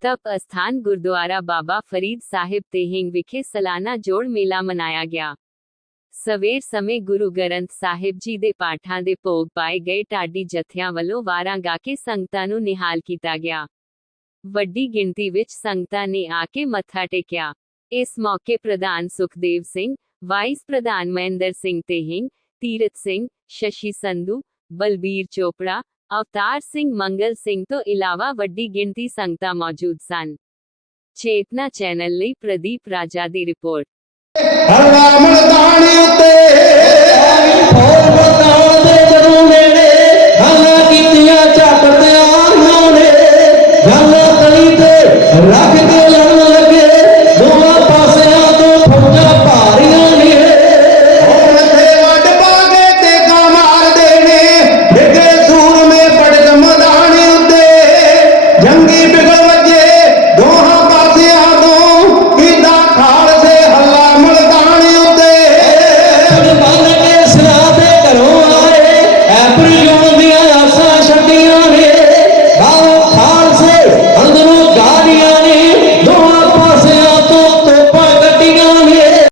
ਤਪ ਅਸਥਾਨ ਗੁਰਦੁਆਰਾ ਬਾਬਾ ਫਰੀਦ ਸਾਹਿਬ ਤੇਹਿੰਗ ਵਿਖੇ ਸਾਲਾਨਾ ਜੋੜ ਮੇਲਾ ਮਨਾਇਆ ਗਿਆ ਸਵੇਰ ਸਮੇਂ ਗੁਰੂ ਗ੍ਰੰਥ ਸਾਹਿਬ ਜੀ ਦੇ ਪਾਠਾਂ ਦੇ ਭੋਗ ਪਾਏ ਗਏ ਢਾਡੀ ਜਥਿਆਂ ਵੱਲੋਂ ਵਾਰਾਂ ਗਾ ਕੇ ਸੰਗਤਾਂ ਨੂੰ ਨਿਹਾਲ ਕੀਤਾ ਗਿਆ ਵੱਡੀ ਗਿਣਤੀ ਵਿੱਚ ਸੰਗਤਾਂ ਨੇ ਆ ਕੇ ਮੱਥਾ ਟੇਕਿਆ ਇਸ ਮੌਕੇ ਪ੍ਰਧਾਨ ਸੁਖਦੇਵ ਸਿੰਘ ਵਾਈਸ ਪ੍ਰਧਾਨ ਮਹਿੰਦਰ ਸਿੰਘ ਤੇਹਿੰਗ ਤੀਰਤ ਸਿੰਘ ਸ਼ਸ਼ੀ ਸੰਧੂ ਬਲਬੀਰ ਚੋਪੜਾ अवतार सिंह मंगल सिंह तो इलावा वड्डी गिणती संगता मौजूद सन। चेतना चैनल ली राजा की रिपोर्ट। জঙ্গি বেগম